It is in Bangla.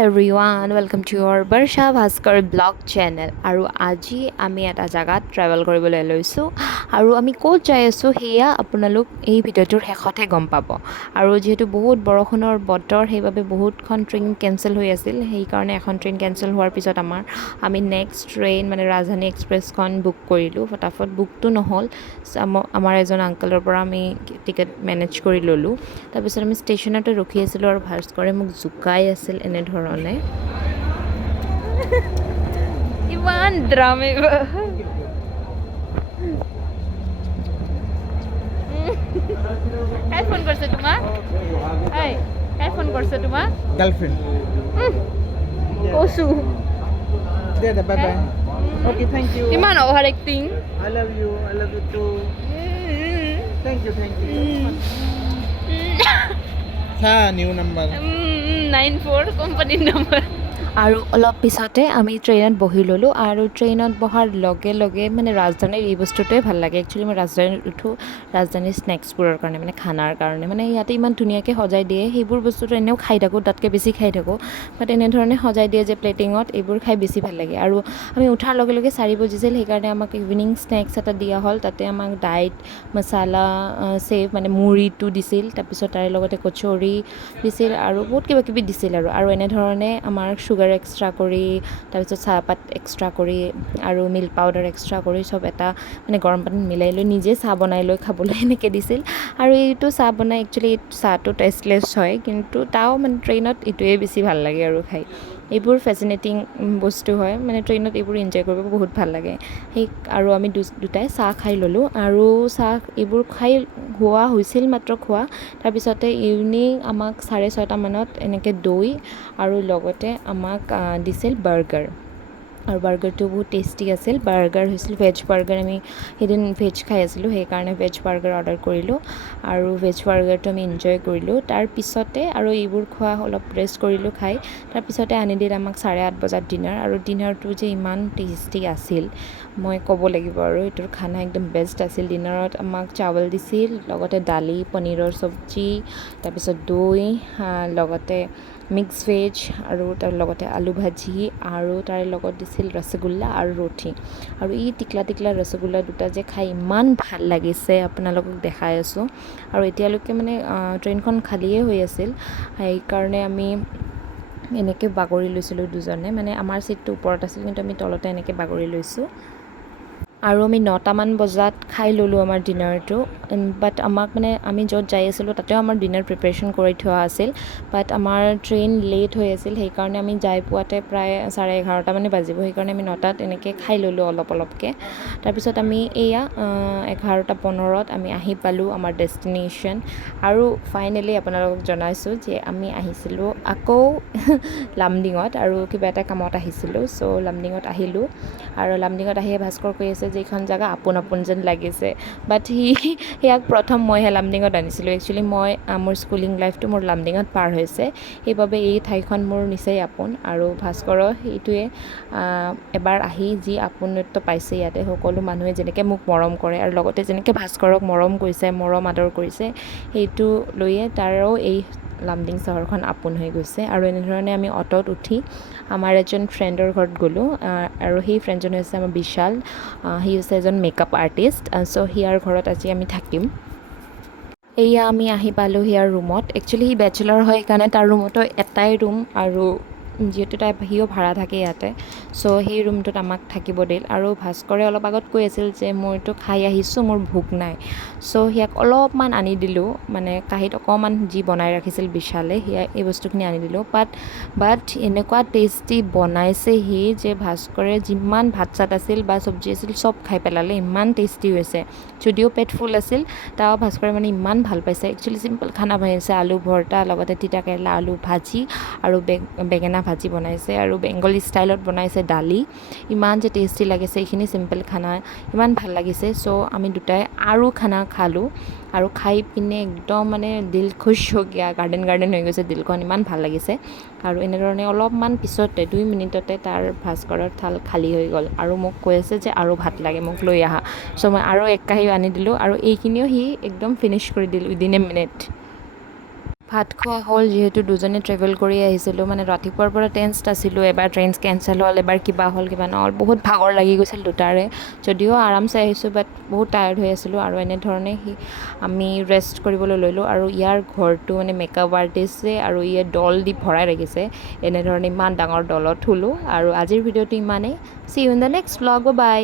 এভৰিৱান ৱেলকাম টু ইয়ৰ বৰ্ষা ভাস্কৰ ব্লগ চেনেল আৰু আজি আমি এটা জেগাত ট্ৰেভেল কৰিবলৈ লৈছোঁ আৰু আমি ক'ত যাই আছোঁ সেয়া আপোনালোক এই ভিডিঅ'টোৰ শেষতহে গম পাব আৰু যিহেতু বহুত বৰষুণৰ বতৰ সেইবাবে বহুতখন ট্ৰেইন কেঞ্চেল হৈ আছিল সেইকাৰণে এখন ট্ৰেইন কেঞ্চেল হোৱাৰ পিছত আমাৰ আমি নেক্সট ট্ৰেইন মানে ৰাজধানী এক্সপ্ৰেছখন বুক কৰিলোঁ ফটাফট বুকটো নহ'ল আম- আমাৰ এজন আংকলৰ পৰা আমি টিকেট মেনেজ কৰি ল'লোঁ তাৰপিছত আমি ষ্টেচনতে ৰখি আছিলোঁ আৰু ভাস্কৰে মোক জোকাই আছিল এনেধৰণে ইমান ড্ৰামে কাই ফোন কৰিছে তোমাক এই কাই ফোন কৰিছে তোমাক girlfriend. কৈছোঁ Yeah, bye bye. Okay, thank you. Iman over acting I love you. I love you too. Thank you, thank you. Sa new number nine four কোম্পানীৰ নম্বৰ আৰু অলপ পিছতে আমি ট্ৰেইনত বহি ল'লোঁ আৰু ট্ৰেইনত বহাৰ লগে লগে মানে ৰাজধানীৰ এই বস্তুটোৱে ভালো লাগে। একচুৱেলি মই ৰাজধানীত উঠোঁ, ৰাজধানীৰ স্নেক্সবোৰৰ কাৰণে মানে খানাৰ কাৰণে। মানে ইয়াতে ইমান ধুনীয়াকৈ সজাই দিয়ে, সেইবোৰ বস্তুটো এনেও খাই থাকোঁ, তাতকৈ বেছি খাই থাকোঁ। বাট এনেধৰণে সজাই দিয়ে যে প্লেটিঙত, এইবোৰ খাই বেছি ভালো লাগে। আৰু আমি উঠাৰ লগে লগে চাৰি বজিছিল, সেইকাৰণে আমাক ইভিনিং স্নেক্স এটা দিয়া হ'ল। তাতে আমাক ডাইট মচালা চেভ মানে মুড়িটো দিছিল। তাৰপিছত তাৰে লগতে কচৰি দিছিল আৰু বহুত কিবা কিবি দিছিল আৰু। আৰু এনেধৰণে আমাৰ চুগাৰ এক্সট্ৰা কৰি, তাৰপিছত চাহপাত এক্সট্ৰা কৰি আৰু মিল্ক পাউডাৰ এক্সট্ৰা কৰি চব এটা মানে গৰম পানীত মিলাই লৈ নিজে চাহ বনাই লৈ খাবলৈ এনেকৈ দিছিল। আৰু এইটো চাহ বনাই একচুৱেলি চাহটো টেষ্টলেছ হয়, কিন্তু তাও মানে ট্ৰেইনত এইটোৱে বেছি ভালো লাগে আৰু খাই। এইবোৰ ফেচিনেটিং বস্তু হয়। মানে ট্ৰেইনত এইবোৰ এনজয় কৰিব বহুত ভাল লাগে। সেই আৰু আমি দুটাই চাহ খাই ল'লোঁ। আৰু চাহ এইবোৰ খাই হোৱা হৈছিল মাত্ৰ খোৱা। তাৰপিছতে ইভিনিং আমাক চাৰে ছয়টামানত এনেকৈ দৈ আৰু লগতে আমাক দিছিল বাৰ্গাৰ। আৰু বাৰ্গাৰটো বহুত টেষ্টি আছিল। বাৰ্গাৰ হৈছিল ভেজ বাৰ্গাৰ, আমি সেইদিন ভেজ খাই আছিলোঁ, সেইকাৰণে ভেজ বাৰ্গাৰ অৰ্ডাৰ কৰিলোঁ আৰু ভেজ বাৰ্গাৰটো আমি এনজয় কৰিলোঁ। তাৰপিছতে আৰু এইবোৰ খোৱা অলপ ৰেষ্ট কৰিলোঁ খাই। তাৰপিছতে আনি দিল আমাক চাৰে আঠ বজাত ডিনাৰ আৰু ডিনাৰটো যে ইমান টেষ্টি আছিল, মই ক'ব লাগিব আৰু এইটোৰ খানা একদম বেষ্ট আছিল। ডিনাৰত আমাক চাউল দিছিল, লগতে দালি, পনীৰৰ চব্জি, তাৰপিছত দৈ লগতে মিক্স ভেজ আৰু তাৰ লগতে আলু ভাজি আৰু তাৰে লগত দিছিল ৰসগোল্লা আৰু ৰুটি। আৰু এই টিকলা টিকলা ৰসগোল্লা দুটা যে খাই ইমান ভালো লাগিছে, আপোনালোকক দেখাই আছোঁ। আৰু এতিয়ালৈকে মানে ট্ৰেইনখন খালীয়ে হৈ আছিল। সেইকাৰণে আমি এনেকৈ বাগৰি লৈছিলোঁ দুজনে। মানে আমাৰ ছিটটো ওপৰত আছিল, কিন্তু আমি তলতে এনেকৈ বাগৰি লৈছোঁ। আৰু আমি নটামান বজাত খাই ল'লোঁ আমাৰ ডিনাৰটো। বাট আমাক মানে আমি য'ত যাই আছিলোঁ তাতেও আমাৰ ডিনাৰ প্ৰিপেৰেশ্যন কৰি থোৱা আছিল। বাট আমাৰ ট্ৰেইন লেট হৈ আছিল সেইকাৰণে আমি যাই পোৱাতে প্ৰায় চাৰে এঘাৰটা মানে বাজিব। সেইকাৰণে আমি নটাত এনেকৈ খাই ল'লোঁ অলপ অলপকৈ। তাৰপিছত আমি এয়া এঘাৰটা পোন্ধৰত আমি আহি পালোঁ আমাৰ ডেষ্টিনেশ্যন আৰু ফাইনেলি আপোনালোকক জনাইছোঁ যে আমি আহিছিলোঁ আকৌ লামডিঙত আৰু কিবা এটা কামত আহিছিলোঁ। চ' লামডিঙত আহিলোঁ। আৰু লামডিঙত আহিয়ে ভাস্কৰ কৈ আছে যে এইখন জেগা আপোন আপোন যেন লাগিছে। বাট সি সেয়াক প্ৰথম মইহে লামডিঙত আনিছিলোঁ। একচুৱেলি মই মোৰ স্কুলিং লাইফটো মোৰ লামডিঙত পাৰ হৈছে। সেইবাবে এই ঠাইখন মোৰ নিচেই আপোন। আৰু ভাস্কৰৰ সেইটোৱে এবাৰ আহি যি আপোনত্ব পাইছে ইয়াতে, সকলো মানুহে যেনেকৈ মোক মৰম কৰে আৰু লগতে যেনেকৈ ভাস্কৰক মৰম কৰিছে, মৰম আদৰ কৰিছে, সেইটো লৈয়ে তাৰো এই লামডিং চহৰখন আপোন হৈ গৈছে। আৰু এনেধৰণে আমি অ'টত উঠি আমাৰ এজন ফ্ৰেণ্ডৰ ঘৰত গ'লোঁ। আৰু সেই ফ্ৰেণ্ডজন হৈছে আমাৰ বিশাল। সি হৈছে এজন মেকআপ আৰ্টিষ্ট চ' সিয়াৰ ঘৰত আজি আমি থাকিম। এয়া আমি আহি পালোঁ সিয়াৰ ৰুমত একচুৱেলি সি বেচেলৰ হয় সেইকাৰণে তাৰ ৰুমতো এটাই ৰুম আৰু যিহেতু তাই, সিও ভাড়া থাকে ইয়াতে। চ' সেই ৰুমটোত আমাক থাকিব দিল। আৰু ভাস্কৰে অলপ আগত কৈ আছিল যে মইতো খাই আহিছোঁ মোৰ ভোক নাই। চ' সিয়াক অলপমান আনি দিলোঁ। মানে কাঁহীত অকণমান যি বনাই ৰাখিছিল বিশালে সেয়া এই বস্তুখিনি আনি দিলোঁ। বাট বাট এনেকুৱা টেষ্টি বনাইছে সি যে ভাস্কৰে যিমান ভাত চাত আছিল বা চব্জি আছিল চব খাই পেলালে ইমান টেষ্টি হৈছে। যদিও পেট ফুল আছিল তাও ভাস্কৰে মানে ইমান ভাল পাইছে। একচুৱেলি চিম্পল খানা বনাইছে। আলু ভৰ্তা লগতে তিতা কেৰেলা আলু ভাজি আৰু বেঙেনা ভাজি বনাইছে আৰু বেংগলী ষ্টাইলত বনাইছে। দালি, ইমান যে টেষ্টি লাগিছে, এইখিনি চিম্পল খানা, ইমান ভালো লাগিছে। চ' আমি দুটাই আৰু খানা খালোঁ আৰু খাই পিনে একদম মানে দিল খুচ হৈ গিয়া গাৰ্ডেন গাৰ্ডেন হৈ গৈছে দিলখন, ইমান ভালো লাগিছে। আৰু এনেধৰণে অলপমান পিছতে, দুই মিনিটতে তাৰ ভাস্কৰৰ থাল খালী হৈ গ'ল আৰু মোক কৈ আছে যে আৰু ভাত লাগে, মোক লৈ আহা। চ' মই আৰু এক কাঁহী আনি দিলোঁ আৰু এইখিনিও সি একদম ফিনিছ কৰি দিল উইদিন এ মিনিট ভাত খোৱা হ'ল, যিহেতু দুজনে ট্ৰেভেল কৰি আহিছিলোঁ। মানে ৰাতিপুৱাৰ পৰা টেন্সড আছিলোঁ, এবাৰ ট্ৰেইনছ কেঞ্চেল হ'ল, এবাৰ কিবা হ'ল, কিবা নহ'ল। বহুত ভাগৰ লাগি গৈছিল দুটাৰে। যদিও আৰামছে আহিছোঁ বাট বহুত টায়াৰ্ড হৈ আছিলোঁ আৰু এনেধৰণে সি, আমি ৰেষ্ট কৰিবলৈ ল'লোঁ আৰু ইয়াৰ ঘৰটো মানে মেকআপ আৰ্টিষ্টে আৰু ইয়ে ডল দি ভৰাই ৰাখিছে, এনেধৰণে ইমান ডাঙৰ ডলত শুলোঁ আৰু আজিৰ ভিডিঅ'টো ইমানেই। See you in the next blog bye